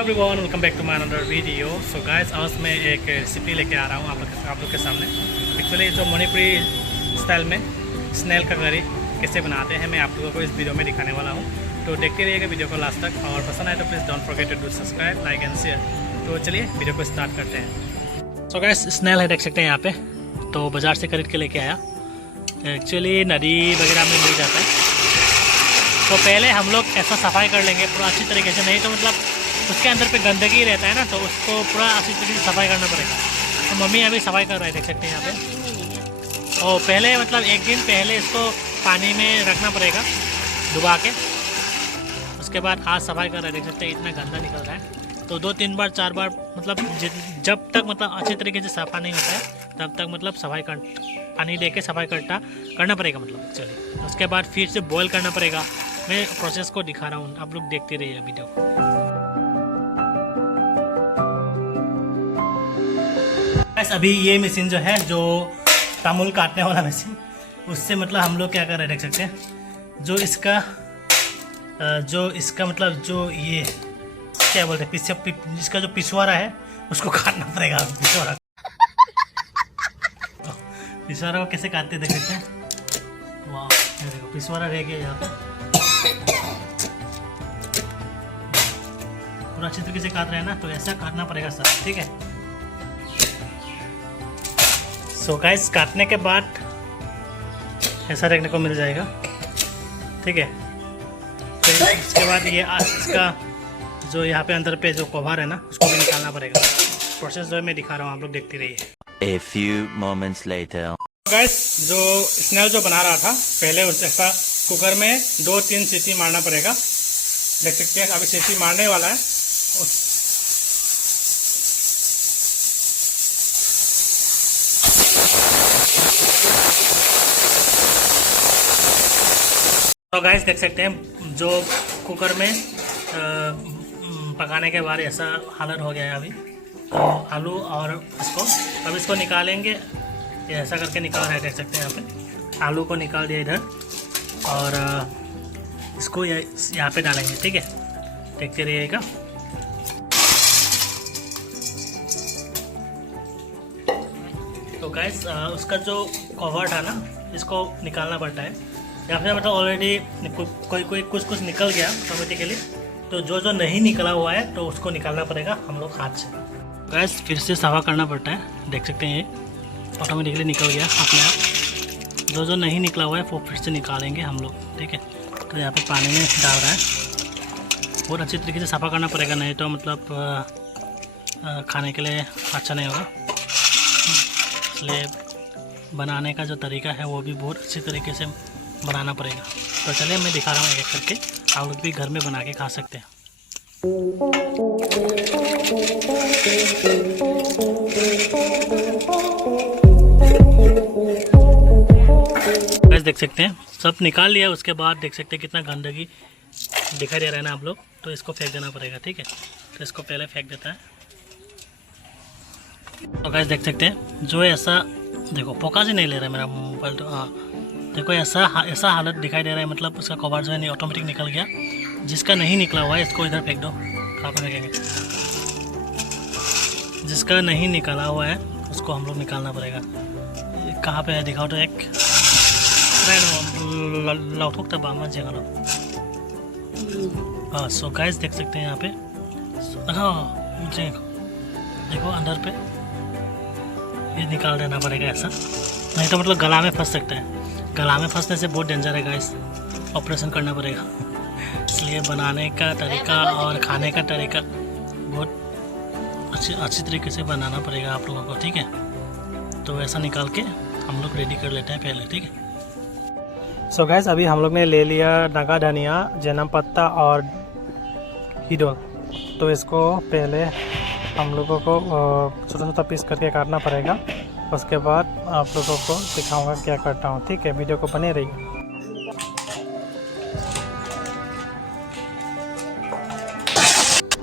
Hello everyone, welcome back to my another video. So guys, आज मैं एक recipe लेके आ रहा हूँ आप लोग के सामने। एक्चुअली जो मणिपुरी स्टाइल में स्नेल का करी कैसे बनाते हैं, मैं आप लोगों को इस वीडियो में दिखाने वाला हूँ। तो देखते रहिएगा वीडियो को लास्ट तक, और पसंद आए तो please don't forget to do subscribe, like and share. तो चलिए वीडियो को स्टार्ट करते हैं। सो गाइस, स्नेल है, देख सकते हैं यहाँ पे। तो बाज़ार से खरीद के लेके आया। एक्चुअली नदी वगैरह में मिल जाता है। तो पहले हम लोग ऐसा सफाई कर लेंगे पूरा अच्छी तरीके से, नहीं तो मतलब उसके अंदर पे गंदगी रहता है ना, तो उसको पूरा अच्छी तरीके से सफाई करना पड़ेगा। तो मम्मी अभी सफाई कर रहा है, देख सकते हैं यहाँ पे। और पहले मतलब एक दिन पहले इसको पानी में रखना पड़ेगा डुबा के। उसके बाद आज सफाई कर रहा है, देख सकते हैं इतना गंदा निकल रहा है। तो 2-3 बार 4 बार मतलब जब तक मतलब अच्छी तरीके से सफा नहीं होता है तब तक मतलब सफाई कर पानी दे के सफाई करना पड़ेगा मतलब। चलिए, उसके बाद फिर से बॉयल करना पड़ेगा। मैं प्रोसेस को दिखा रहा हूँ, आप लोग देखते रहिए वीडियो को। अभी ये मशीन जो है, जो तामुल काटने वाला मशीन, उससे मतलब हम लोग क्या कर रहे हैं देख सकते हैं। जो इसका मतलब जो ये क्या बोलते हैं, जिसका जो पिछवाड़ा है उसको काटना पड़ेगा। पिछवाड़ा को कैसे काटते देख सकते हैं। वाह, देखो पिछवाड़ा रह गया यहाँ पे। पूरा अच्छी तरीके से काट रहे हैं ना, तो ऐसा काटना पड़ेगा सर, ठीक है। सो गाइस, काटने के बाद ऐसा देखने को मिल जाएगा, ठीक है। तो इसके बाद ये इसका जो यहाँ पे अंदर पे जो कवर है ना, उसको भी निकालना पड़ेगा। प्रोसेस जो मैं दिखा रहा हूँ, आप लोग देखते रहिए। A few moments later. Guys, जो स्नेल जो बना रहा था पहले, उस ऐसा कुकर में 2-3 सीटी मारना पड़ेगा। देख सकते हैं अभी सीटी मारने वाला है। तो गाइस देख सकते हैं जो कुकर में पकाने के बाद ऐसा हालत हो गया है अभी। तो आलू और इसको निकालेंगे। ये ऐसा करके निकाल रहे हैं, देख सकते हैं यहाँ पे। आलू को निकाल दिया इधर, और इसको यहाँ पे डालेंगे, ठीक है। देखते रहिएगा। तो गाइस, उसका जो कवर था ना, इसको निकालना पड़ता है। या फिर मतलब ऑलरेडी कोई कुछ निकल गया ऑटोमेटिकली, तो जो नहीं निकला हुआ है तो उसको निकालना पड़ेगा हम लोग हाथ से। गाइस, फिर से सफा करना पड़ता है, देख सकते हैं ये ऑटोमेटिकली निकल गया अपने आप। जो नहीं निकला हुआ है वो फिर से निकालेंगे हम लोग, ठीक है। तो यहाँ पे पानी में डाल रहा है, बहुत अच्छी तरीके से सफा करना पड़ेगा, नहीं तो मतलब खाने के लिए अच्छा नहीं होगा। इसलिए बनाने का जो तरीका है वो भी बहुत अच्छी तरीके से बनाना पड़ेगा। तो चलिए मैं दिखा रहा हूँ एक एक करके, आप लोग भी घर में बना के खा सकते हैं। देख सकते हैं सब निकाल लिया। उसके बाद देख सकते हैं कितना गंदगी दिखाई दे रहा है ना आप लोग। तो इसको फेंक देना पड़ेगा, ठीक है। तो इसको पहले फेंक देता है। तो गाइस देख सकते हैं, जो ऐसा देखो फोकस ही नहीं ले रहा है मेरा मोबाइल। तो हाँ देखो, ऐसा हालत दिखाई दे रहा है, मतलब उसका कवर जो है नहीं ऑटोमेटिक निकल गया। जिसका नहीं निकला हुआ है इसको इधर फेंक दो। कहाँ पर फेंकेंगे? जिसका नहीं निकला हुआ है उसको हम लोग निकालना पड़ेगा। कहाँ पे है दिखाओ तो। एक हाँ, सो गाइस देख सकते हैं यहाँ पे। हाँ देखो अंदर पे ये निकाल देना पड़ेगा ऐसा, नहीं तो मतलब गला में फंस सकता है। गला में फंसने से बहुत डेंजर है गाइस, ऑपरेशन करना पड़ेगा। इसलिए बनाने का तरीका और खाने का तरीका बहुत अच्छी तरीके से बनाना पड़ेगा आप लोगों को, ठीक है। तो ऐसा निकाल के हम लोग रेडी कर लेते हैं पहले, ठीक है। सो गाइस, अभी हम लोग ने ले लिया नगा धनिया, जैनम पत्ता और हिडोल। तो इसको पहले हम लोगों को छोटा पीस करके काटना पड़ेगा। उसके बाद आप लोगों को दिखाऊंगा क्या करता हूँ, ठीक है। वीडियो को बने रहिए।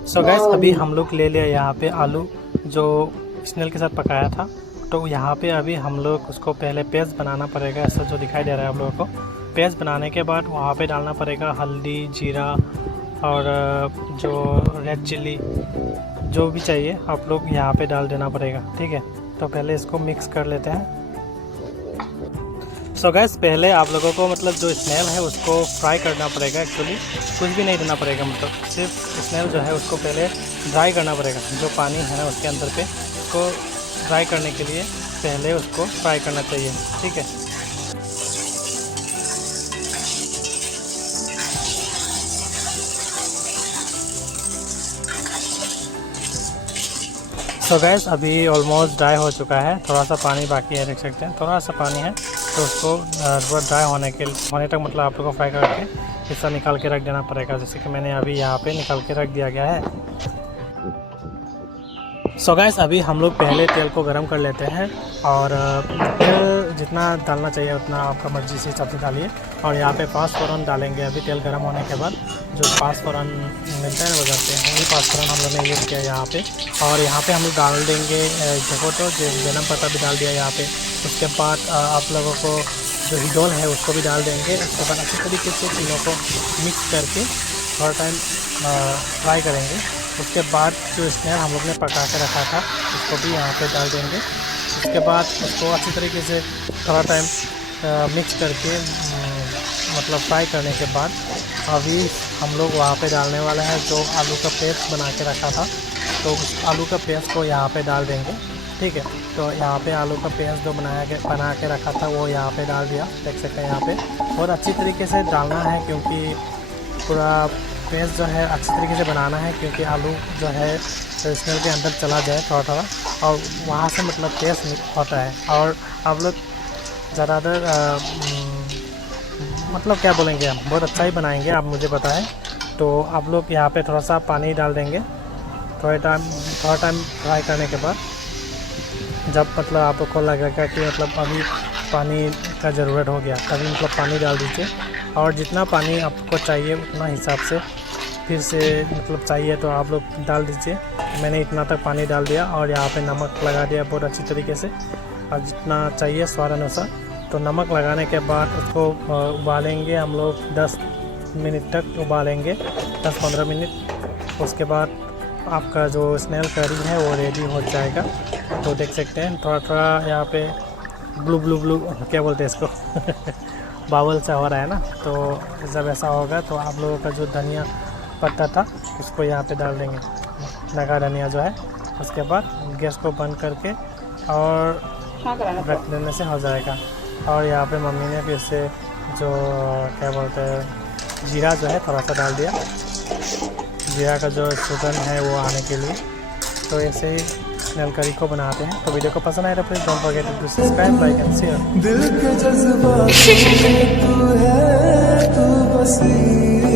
सो गाइस, अभी हम लोग ले लिया यहाँ पे आलू, जो स्नेल के साथ पकाया था। तो यहाँ पे अभी हम लोग उसको पहले पेस्ट बनाना पड़ेगा, ऐसा जो दिखाई दे रहा है आप लोगों को। पेस्ट बनाने के बाद वहाँ पे डालना पड़ेगा हल्दी, जीरा और जो रेड चिल्ली जो भी चाहिए आप लोग यहाँ पे डाल देना पड़ेगा, ठीक है। तो पहले इसको मिक्स कर लेते हैं। सो गैस पहले आप लोगों को मतलब जो स्नेल है उसको फ्राई करना पड़ेगा। एक्चुअली कुछ भी नहीं देना पड़ेगा, मतलब सिर्फ स्नेल जो है उसको पहले ड्राई करना पड़ेगा। जो पानी है ना उसके अंदर पे उसको ड्राई करने के लिए पहले उसको फ्राई करना चाहिए, ठीक है। सो गैस अभी ऑलमोस्ट ड्राई हो चुका है, थोड़ा सा पानी बाकी है, देख सकते हैं थोड़ा सा पानी है। तो उसको थोड़ा ड्राई होने तक मतलब आप लोगों को फ्राई करके हिस्सा निकाल के रख देना पड़ेगा, जैसे कि मैंने अभी यहाँ पे निकाल के रख दिया गया है। सो गैस अभी हम लोग पहले तेल को गर्म कर लेते हैं और तेल जितना डालना चाहिए उतना आपका मर्जी से हिसाब से डालिए। और यहाँ पे 5 फ़ौरन डालेंगे। अभी तेल गर्म होने के बाद जो 5 फ़ौरन मिलता है ना बाजार पे, वही 5 फ़ौरन हम लोग ने यूज़ किया यहाँ पे। और यहाँ पे हम लोग डाल देंगे देखो तो जन्म पत्ता भी डाल दिया यहाँ पे। उसके बाद आप लोगों को जो हिडोल है उसको भी डाल देंगे। उसके बाद अच्छी तरीके से तीनों को मिक्स करके थोड़ा टाइम फ्राई करेंगे। उसके बाद जो स्नेल हम लोग ने पका के रखा था उसको भी यहाँ पे डाल देंगे। उसके बाद उसको अच्छी तरीके से थोड़ा टाइम मिक्स करके मतलब फ्राई करने के बाद अभी हम लोग वहाँ पे डालने वाले हैं जो आलू का पेस्ट बना के रखा था। तो उस आलू का पेस्ट को यहाँ पे डाल देंगे, ठीक है। तो यहाँ पे आलू का पेस्ट जो बना के रखा था वो यहाँ पे डाल दिया, देख सकते हैं यहाँ पे। और अच्छी तरीके से डालना है क्योंकि पूरा पेस्ट जो है अच्छी तरीके से बनाना है, क्योंकि आलू जो है स्नेल के अंदर चला जाए थोड़ा थोड़ा, और वहाँ से मतलब टेस्ट होता है। और आप लोग ज़्यादातर मतलब क्या बोलेंगे, हम बहुत अच्छा ही बनाएंगे, आप मुझे पता है। तो आप लोग यहाँ पे थोड़ा सा पानी डाल देंगे थोड़ा टाइम फ्राई करने के बाद। जब मतलब आपको लगेगा कि मतलब अभी पानी का ज़रूरत हो गया तभी मतलब पानी डाल दीजिए। और जितना पानी आपको चाहिए उतना हिसाब से फिर से मतलब चाहिए तो आप लोग डाल दीजिए। मैंने इतना तक पानी डाल दिया और यहाँ पे नमक लगा दिया बहुत अच्छी तरीके से, और जितना चाहिए स्वाद अनुसार। तो नमक लगाने के बाद उसको उबालेंगे हम लोग 10 मिनट तक उबालेंगे, 10-15 मिनट। उसके बाद आपका जो स्नेल करी है वो रेडी हो जाएगा। तो देख सकते हैं थोड़ा थोड़ा यहाँ पे ब्लू क्या बोलते हैं इसको बावल सा हो रहा है ना। तो जब ऐसा होगा तो आप लोगों का जो धनिया पत्ता था उसको यहाँ पे डाल देंगे, लगा धनिया जो है। उसके बाद गैस को बंद करके और रख देने से हो जाएगा। और यहाँ पे मम्मी ने फिर से जो क्या बोलते हैं जीरा जो है थोड़ा सा डाल दिया, जीरा का जो सुगंध है वो आने के लिए। तो ऐसे ही स्नेल करी को बनाते हैं। तो वीडियो को पसंद आए तो please don't forget to subscribe, like and share. दिल के जज्बात तू है, तू बसी